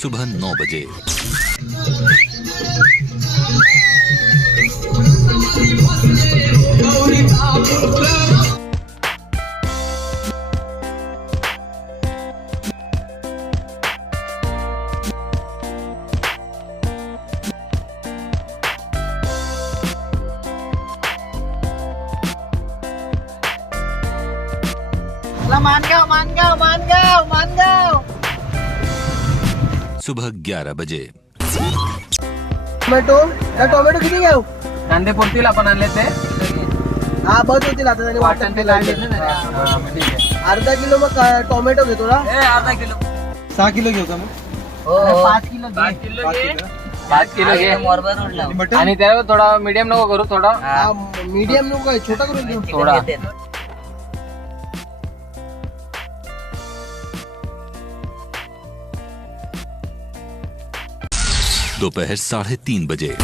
सुबह 9 बजे। मानगाव मानगाव मानगाव मानगाव। सुबह 11 बजे। टोमॅटो टोमॅटो किती घेऊ? कांदे पुरतील आपण आणले ते हा बस होतील आता त्याने वाटण ते लागले अर्धा किलो मग टोमॅटो घेतो ना अर्धा किलो 6 किलो घेऊ का मग? हो 5 किलो 5 किलो घे आणि त्याला थोडा मीडियम नको करू थोडा मीडियम नको आहे छोटा करून घेऊ थोडा दोपहर 3:30 बजे।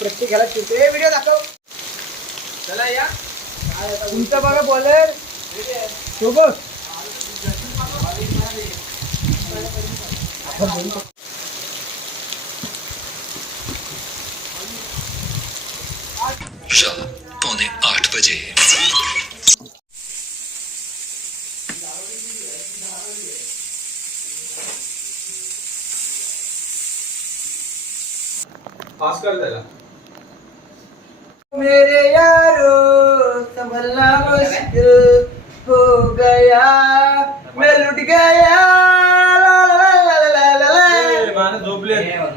प्रत्येकाला व्हिडिओ दाखव चला या तुमचं बघा बॉलर सोबत शाम 7:45 बजे। पास कर त्याला मेरे यारो संभलना मुश्किल हो गया मैं लुट गया ला ला ला ला ला ला मान झोपले रात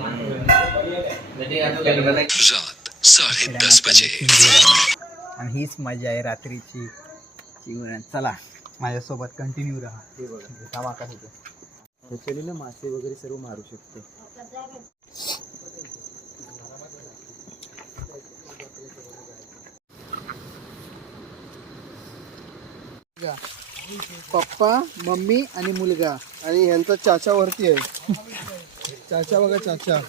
10:30 बजे। आणि हीच मजा आहे रात्रीची जीवन. चला माझ्यासोबत कंटिन्यू राहा. हे बघा धमाका होतो त्याच्याने ना मासे वगैरे सर्व मारू शकतो. पप्पा मम्मी आणि मुलगा आणि यांचा चाचा वरती आहे. चाचा बघा चाचा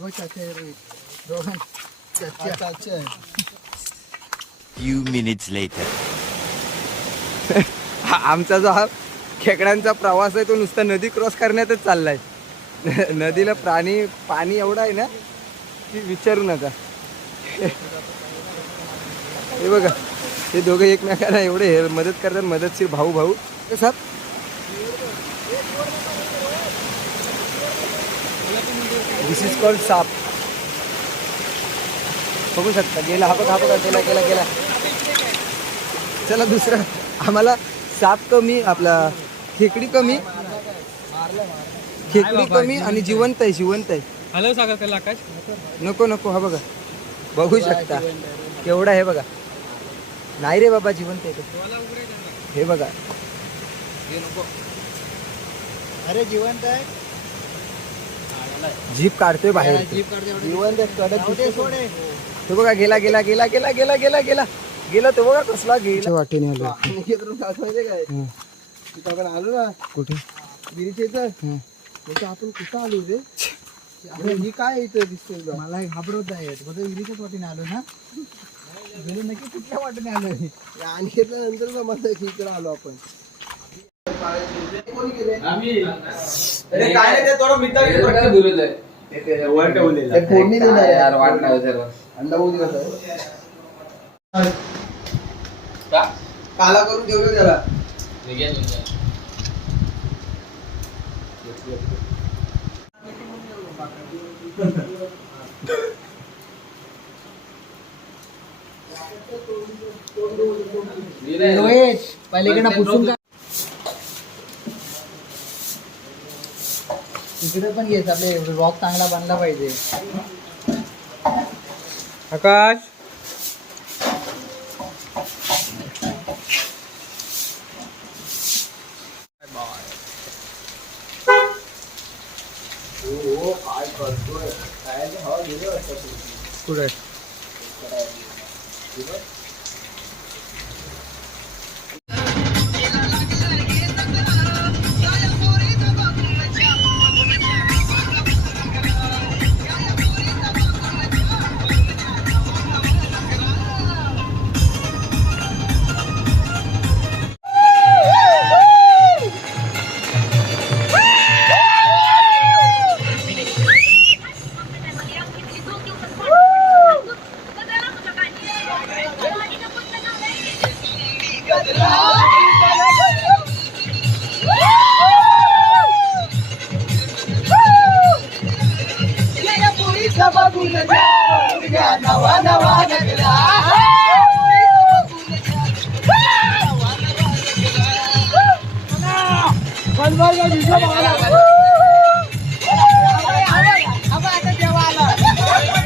बघ चाचा आहे रोहन चाचा चाचा आहे. Few minutes later. आमचा जो हा खेकड्यांचा प्रवास आहे तो नुसता नदी क्रॉस करण्यातच चाललाय. नदीला पाणी एवढं आहे ना की विचारू नका. हे बघा हे दोघे एकमेकांना एवढे मदत करतात. मदतशीर भाऊ भाऊ कसं दिस इज कॉल्ड साप. बघू शकता गेला हा बघा गेला गेला गेला. चला दुसरा आम्हाला साप कमी आपला खेकडी कमी आणि जिवंत आहे. हॅलो सांगा त्याला आकाश नको नको हा बघा बघू शकता केवढा आहे बघा. नाही रे बाबा जिवंत आहे हे बघा. अरे जिवंत आहे जीप काढतोय बाहेर. जिवंत आहे. तो बघा गेला गेला गेला गेला गेला गेला गेला गेला तो बघा कसला गेला वाटेने आलो. काय तिथं आपण आलो ना कुठे गिरीच्या इथं आपण कुठं आलो रे. ही काय इथं दिसते मला घाबरवत आहे. विहिरीच्याच वाटेने आलो ना. गेलो नक्की कुठल्या वाटेने आलो आणि नंतर मला इकडे आलो आपण. कोणी केले? अरे काय नाही, ते थोडं मिठाई वर ठेवलेलं. ते फोडणी देणार आहे. यार वाट नाही सर्व. अंडा बघू दे कसं आहे. काला करून ठेवलं त्याला. रोहित पलीकडनं पुसून का इकडे पण घ्यायचं, आपले रॉक चांगला बांधला पाहिजे. आकाश पुढे नवा नवा